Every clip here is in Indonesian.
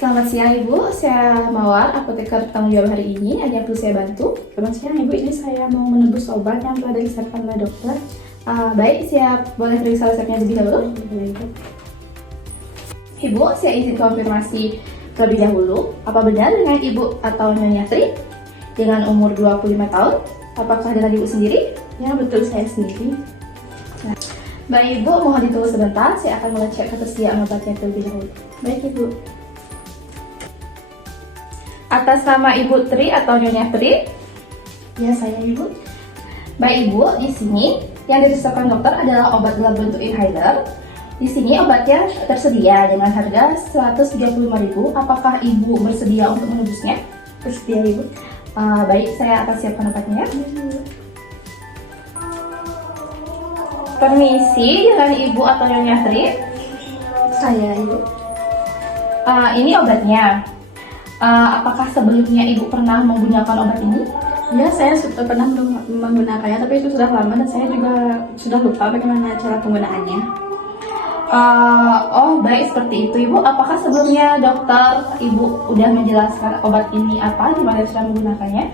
Selamat siang Ibu, saya Mawar, apoteker tanggung jawab hari ini. Ada yang perlu saya bantu? Selamat siang Ibu, ini saya mau menebus obat yang telah diresepkan oleh dokter. Baik, siap. Boleh periksa resepnya lebih dahulu? Ibu, saya izin konfirmasi terlebih dahulu. Apa benar dengan Ibu atau Nyonya Tri? Dengan umur 25 tahun? Apakah dengan Ibu sendiri? Ya betul, saya sendiri. Baik Ibu, mohon ditunggu sebentar. Saya akan mengecek ketersediaan obatnya terlebih dahulu. Baik Ibu. Atas nama Ibu Tri atau Nyonya Tri? Ya saya Ibu. Baik Ibu, di sini yang diresepkan dokter adalah obat dalam bentuk inhaler. Di sini obatnya tersedia dengan harga 135.000. Apakah Ibu bersedia untuk menebusnya? Bersedia Ibu. Baik, saya akan siapkan obatnya. Permisi, dengan Ibu atau Nyonya Tri? Saya Ibu. Ini obatnya. Apakah sebelumnya Ibu pernah menggunakan obat ini? Ya saya sudah pernah menggunakannya, tapi itu sudah lama dan saya juga sudah lupa bagaimana cara penggunaannya. Baik, seperti itu Ibu. Apakah sebelumnya dokter Ibu udah menjelaskan obat ini apa, gimana cara menggunakannya?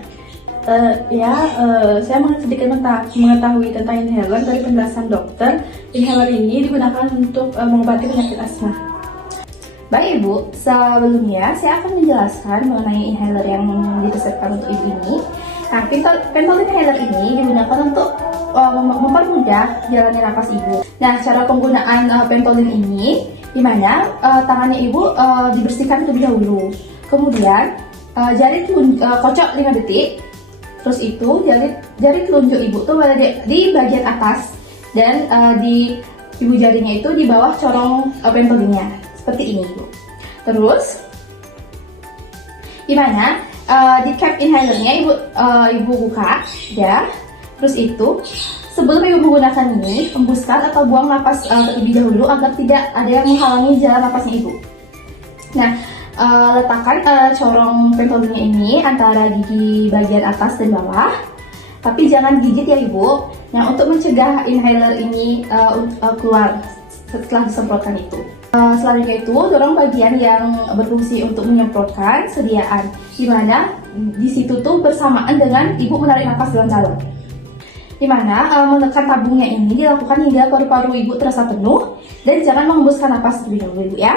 Saya sedikit mengetahui tentang inhaler dari penjelasan dokter. Inhaler ini digunakan untuk mengobati penyakit asma. Baik Ibu, sebelumnya saya akan menjelaskan mengenai inhaler yang diresepkan untuk Ibu ini. Nah, Ventolin inhaler ini digunakan untuk mempermudah jalannya napas Ibu. Nah, cara penggunaan Ventolin ini, di mana tangannya Ibu dibersihkan terlebih dahulu. Kemudian jari kocok 5 detik. Terus itu jari telunjuk Ibu tuh berada di bagian atas dan di ibu jarinya itu di bawah corong Ventolinnya. Seperti ini Ibu. Terus gimana di cap inhalernya Ibu buka ya. Terus itu sebelum Ibu menggunakan ini, hembuskan atau buang napas terlebih dahulu agar tidak ada yang menghalangi jalan napasnya Ibu. Nah, letakkan corong ventolinnya ini antara gigi bagian atas dan bawah, tapi jangan gigit ya Ibu. Nah, untuk mencegah inhaler ini keluar setelah disemprotkan itu. Selanjutnya itu dorong bagian yang berfungsi untuk menyemprotkan sediaan, dimana di situ tuh bersamaan dengan Ibu menarik nafas dalam-dalam. Dimana menekan tabungnya ini dilakukan hingga paru-paru Ibu terasa penuh dan jangan menghembuskan nafas terlebih dahulu Ibu ya.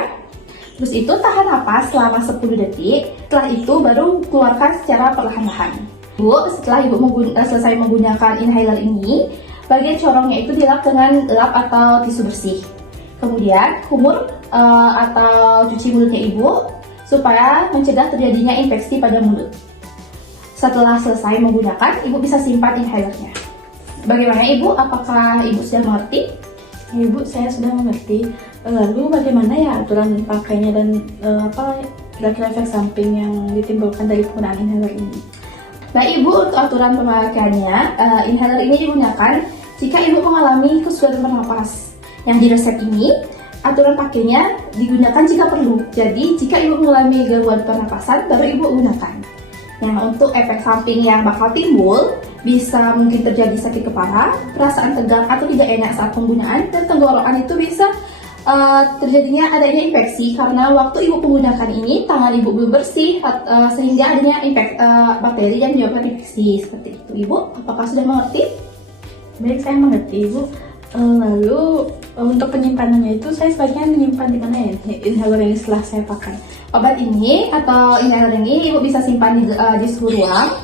Terus itu tahan nafas selama 10 detik. Setelah itu baru keluarkan secara perlahan-lahan. Ibu, setelah Ibu selesai menggunakan inhaler ini, bagian corongnya itu dilap dengan lap atau tisu bersih. Kemudian kumur atau cuci mulutnya Ibu supaya mencegah terjadinya infeksi pada mulut. Setelah selesai menggunakan, Ibu bisa simpan inhalernya. Bagaimana Ibu? Apakah Ibu sudah mengerti? Ya, Ibu, saya sudah mengerti. Lalu bagaimana ya aturan pakainya dan kira-kira efek samping yang ditimbulkan dari penggunaan inhaler ini? Baik Ibu, untuk aturan pemakaiannya, inhaler ini digunakan jika Ibu mengalami kesulitan bernapas. Yang di resep ini, aturan pakainya digunakan jika perlu. Jadi, jika Ibu mengalami gangguan pernapasan, baru Ibu gunakan. Nah, untuk efek samping yang bakal timbul, bisa mungkin terjadi sakit kepala, perasaan tegang atau tidak enak saat penggunaan, dan tenggorokan itu bisa terjadinya adanya infeksi karena waktu Ibu menggunakan ini, tangan Ibu belum bersih sehingga adanya bakteri yang menyebabkan infeksi. Seperti itu Ibu, apakah sudah mengerti? Baik, saya mengerti Ibu. Lalu untuk penyimpanannya itu saya sebaiknya menyimpan di mana ya inhaler ini setelah saya pakai? Obat ini atau inhaler ini Ibu bisa simpan di suhu ruang,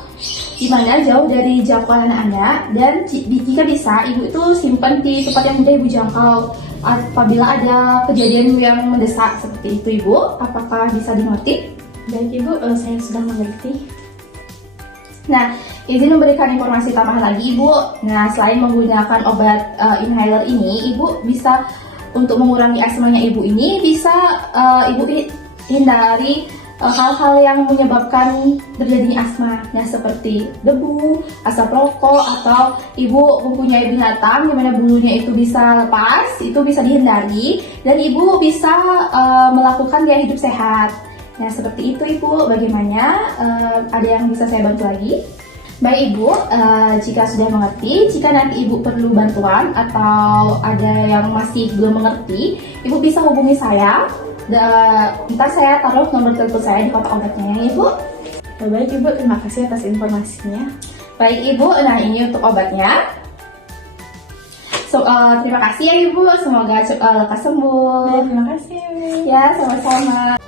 di mana jauh dari jangkauan anak-anak, dan jika bisa Ibu itu simpan di tempat yang mudah Ibu jangkau apabila ada kejadian yang mendesak. Seperti itu Ibu, apakah bisa dimengerti? Baik Ibu, saya sudah mengerti. Nah, izin memberikan informasi tambahan lagi Ibu. Nah, selain menggunakan obat inhaler ini, Ibu bisa untuk mengurangi asmanya Ibu ini, bisa Ibu hindari hal-hal yang menyebabkan terjadinya asma, ya seperti debu, asap rokok, atau Ibu mempunyai binatang di mana bulunya itu bisa lepas, itu bisa dihindari, dan Ibu bisa melakukan gaya hidup sehat. Nah, seperti itu Ibu. Bagaimana? Ada yang bisa saya bantu lagi? Baik Ibu, jika sudah mengerti, jika nanti Ibu perlu bantuan atau ada yang masih belum mengerti, Ibu bisa hubungi saya. Ntar saya taruh nomor telepon saya di kotak obatnya ya Ibu. Baik Ibu, terima kasih atas informasinya. Baik Ibu, nah ini untuk obatnya. Terima kasih ya Ibu, semoga lekas sembuh. Terima kasih. Ya, sama-sama.